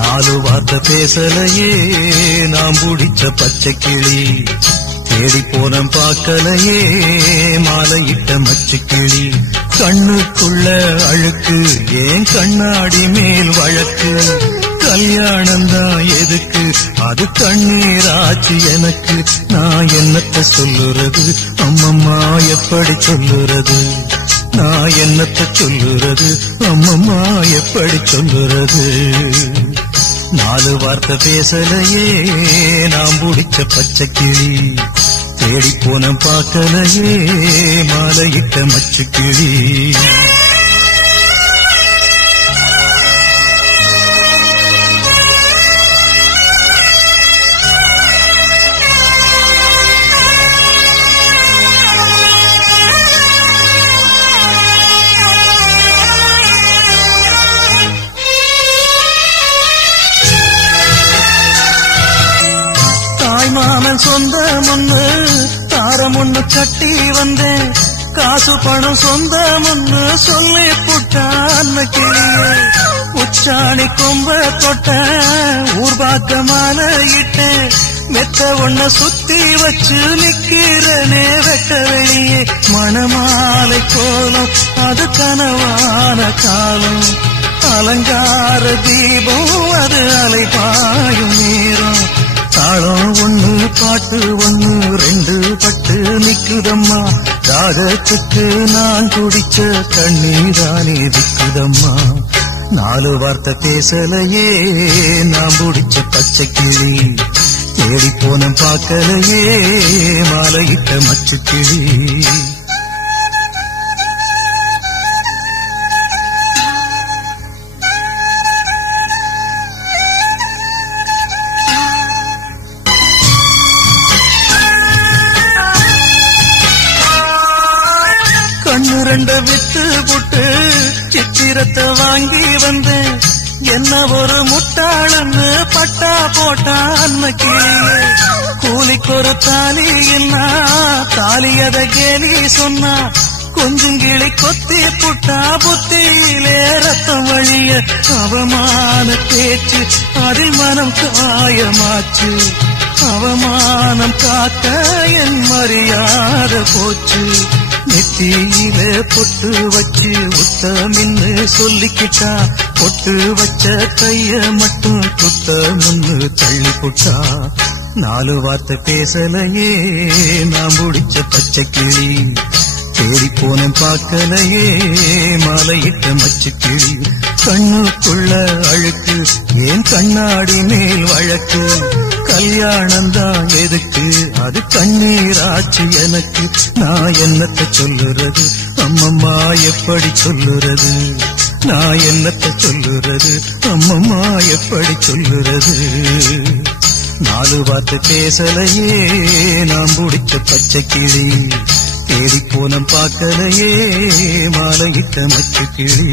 நாலு வார்த்தை பேசலையே நாம் பிடிச்ச பச்சை கிளி, தேடி போன பார்க்கலையே மாலையிட்ட மச்சு கிளி. கண்ணுக்குள்ள அழுக்கு ஏன் கண்ணாடி மேல் வழக்கு, கல்யாணம்தான் எதுக்கு அது கண்ணீராச்சு எனக்கு. நான் என்னத்த சொல்லுறது அம்மம்மா எப்படி சொல்லுறது, நான் என்னத்த சொல்லுறது அம்மம்மா எப்படி சொல்லுறது. நாலு வார்த்தை பேசலையே நாம் பிடிச்ச பச்சை கிளி, தேடி போன பார்க்கலையே மாலையிட்ட மச்சு கிளி. மாமன் சொந்தம் ஒண்ணு தாரம் ஒண்ணு கட்டி வந்தேன், காசு பணம் சொந்தம் ஒண்ணு சொல்லி புட்டான் கிளியே. உச்சாணி கொம்ப தொட்ட ஊர்பாக்க மாலையிட்டேன், மெத்த ஒண்ண சுத்தி வச்சு நிக்கிறனே வெட்ட வெளியே. மணமாலை கோலம் அது கனவான காலம், அலங்கார தீபம் அது அலைபாயும் நேரம். தாளம் ஒண்ணு பாட்டு ஒண்ணு ரெண்டு பட்டு நிக்குதம்மா, ராகத்துக்கு நான் குடிச்ச கண்ணீரானே திக்குதம்மா. நாலு வார்த்தை பேசலையே நான் பிடிச்ச பச்சை கிளி, தேடி போன பார்க்கலையே மாலையிட்ட மச்சு கிளி. கண்ணு ரெண்ட வித்து புட்டு சித்திரத்தை வாங்கி வந்தேன், என்ன ஒரு முட்டாளன்னு பட்டா போட்டான் கிளியே. கூலிக்கு ஒரு தாலி இல்லா தாலியத கேலி சொன்னா, கொஞ்சம் கிளி கொத்தி புட்டா புத்தியிலே ரத்தம் வழிய. அவமான பேச்சு அதில் மனம் காயமாச்சு, அவமானம் காக்க என் மரியாதை போச்சு. நெத்தியில பொட்டு வச்சு உத்தமின்னு சொல்லிக்கிட்டா, பொட்டு வச்ச கைய மட்டும் குத்தமுன்னு தள்ளி புட்டா. நாலு வார்த்தை பேசலையே நான் பிடிச்ச பச்சை கிளி, தேடி போன பார்க்கலையே மாலையிட்ட மச்சு கிளி. கண்ணுக்குள்ள அழுக்கு ஏன் கண்ணாடி மேல் வழக்கு, கல்யாணம்தான் எதுக்கு அது கண்ணீராச்சு எனக்கு. நான் என்னத்த சொல்லுறது அம்மம்மா எப்படி சொல்லுறது, நான் என்னத்த சொல்லுறது அம்மம்மா எப்படி சொல்லுறது. நாலு வார்த்தை பேசலையே நான் பிடிச்ச பச்சை கிளி, தேடி போன பார்க்கலையே மாலையிட்ட மச்சு கிளி.